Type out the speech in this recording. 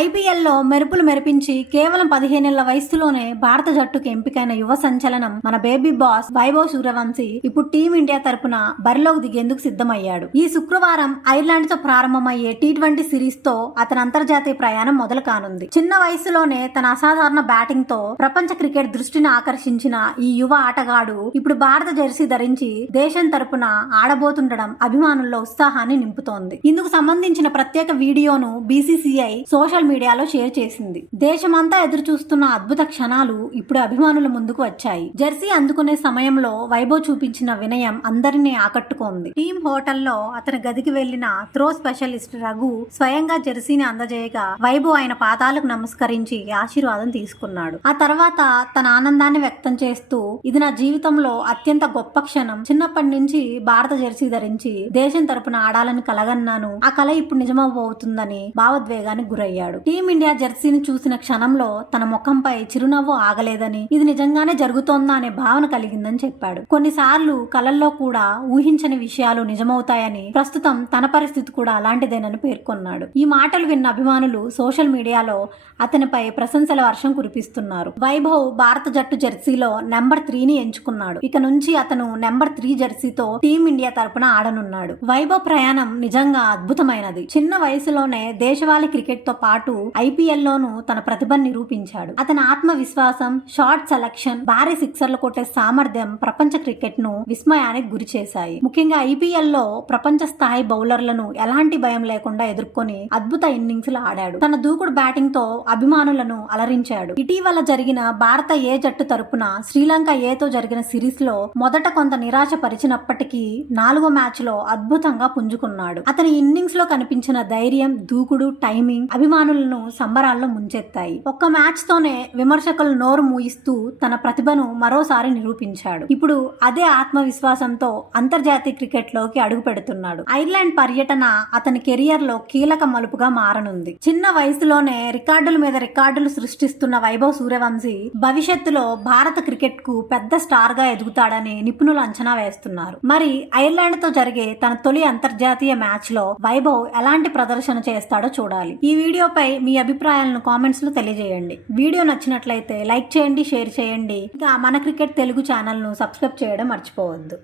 ఐపీఎల్లో మెరుపులు మెరిపించి కేవలం 15 ఏళ్ల వయసులోనే భారత జట్టుకు ఎంపికైన యువ సంచలనం మన బేబీ బాస్ వైభవ్ సూర్యవంశీ ఇప్పుడు టీమిండియా తరపున బరిలోకి దిగేందుకు సిద్ధమయ్యాడు. ఈ శుక్రవారం ఐర్లాండ్ తో ప్రారంభమయ్యే టీ20 సిరీస్ తో అతని అంతర్జాతీయ ప్రయాణం మొదలు కానుంది. చిన్న వయసులోనే తన అసాధారణ బ్యాటింగ్ తో ప్రపంచ క్రికెట్ దృష్టిని ఆకర్షించిన ఈ యువ ఆటగాడు ఇప్పుడు భారత జెర్సీ ధరించి దేశం తరపున ఆడబోతుండడం అభిమానుల్లో ఉత్సాహాన్ని నింపుతోంది. ఇందుకు సంబంధించిన ప్రత్యేక వీడియోను బీసీసీఐ సోషల్ మీడియాలో షేర్ చేసింది. దేశమంతా ఎదురు చూస్తున్న అద్భుత క్షణాలు ఇప్పుడు అభిమానుల ముందుకు వచ్చాయి. జెర్సీ అందుకునే సమయంలో వైభవ్ చూపించిన వినయం అందరినీ ఆకట్టుకోంది. టీమ్ హోటల్లో అతని గదికి వెళ్లిన త్రో స్పెషలిస్ట్ రఘు స్వయంగా జెర్సీని అందజేయగా వైభవ్ ఆయన పాదాలకు నమస్కరించి ఆశీర్వాదం తీసుకున్నాడు. ఆ తర్వాత తన ఆనందాన్ని వ్యక్తం చేస్తూ, ఇది నా జీవితంలో అత్యంత గొప్ప క్షణం. చిన్నప్పటి నుంచి భారత జెర్సీ ధరించి దేశం తరపున ఆడాలని కలగన్నాను. ఆ కల ఇప్పుడు నిజమవుతుందని భావోద్వేగానికి గురయ్యాడు. టీమిండియా జెర్సీని చూసిన క్షణంలో తన ముఖంపై చిరునవ్వు ఆగలేదని, ఇది నిజంగానే జరుగుతోందా అనే భావన కలిగిందని చెప్పాడు. కొన్నిసార్లు కలల్లో కూడా ఊహించని విషయాలు నిజమవుతాయని, ప్రస్తుతం తన పరిస్థితి కూడా అలాంటిదేనని పేర్కొన్నాడు. ఈ మాటలు విన్న అభిమానులు సోషల్ మీడియాలో అతనిపై ప్రశంసల వర్షం కురిపిస్తున్నారు. వైభవ్ భారత జట్టు జెర్సీలో నెంబర్ 3ని ఎంచుకున్నాడు. ఇక నుంచి అతను నెంబర్ 3 జెర్సీతో టీమిండియా తరపున ఆడనున్నాడు. వైభవ్ ప్రయాణం నిజంగా అద్భుతమైనది. చిన్న వయసులోనే దేశవాళీ క్రికెట్ తో పాటు ఐపీఎల్ లోనూ తన ప్రతిభను నిరూపించాడు. అతని ఆత్మవిశ్వాసం, షార్ట్ సెలక్షన్, భారీ సిక్సర్లు కొట్టే సామర్థ్యం ప్రపంచ క్రికెట్ ను విస్మయానికి గురి చేశాయి. ముఖ్యంగా ఐపీఎల్ లో ప్రపంచ స్థాయి బౌలర్లను ఎలాంటి భయం లేకుండా ఎదుర్కొని అద్భుత ఇన్నింగ్స్ ఆడాడు. తన దూకుడు బ్యాటింగ్ తో అభిమానులను అలరించాడు. ఇటీవల జరిగిన భారత ఏ జట్టు తరపున శ్రీలంక ఏతో జరిగిన సిరీస్ లో మొదట కొంత నిరాశ పరిచినప్పటికీ 4వ మ్యాచ్ లో అద్భుతంగా పుంజుకున్నాడు. అతని ఇన్నింగ్స్ లో కనిపించిన ధైర్యం, దూకుడు, టైమింగ్ అభిమానులను సంబరాల్లో ముంచెత్తాయి. ఒక్క మ్యాచ్ తోనే విమర్శకులు నోరు మూయిస్తూ తన ప్రతిభను మరోసారి నిరూపించాడు. ఇప్పుడు అదే ఆత్మవిశ్వాసంతో అంతర్జాతీయ క్రికెట్ లోకి అడుగు పెడుతున్నాడు. ఐర్లాండ్ పర్యటన అతని కెరియర్ లో కీలక మలుపుగా మారనుంది. చిన్న వయసులోనే రికార్డుల మీద రికార్డులు సృష్టిస్తున్న వైభవ్ సూర్యవంశీ భవిష్యత్తులో భారత క్రికెట్ కు పెద్ద స్టార్ గా ఎదుగుతాడని నిపుణులు అంచనా వేస్తున్నారు. మరి ఐర్లాండ్ తో జరిగే తన తొలి అంతర్జాతీయ మ్యాచ్ లో వైభవ్ ఎలాంటి ప్రదర్శన చేస్తాడో చూడాలి. ఈ వీడియోపై మీ అభిప్రాయాలను కామెంట్స్ లో తెలియజేయండి. వీడియో నచ్చినట్లయితే లైక్ చేయండి, షేర్ చేయండి. ఇంకా మన క్రికెట్ తెలుగు ఛానల్ ను సబ్స్క్రైబ్ చేయడం మర్చిపోవద్దు.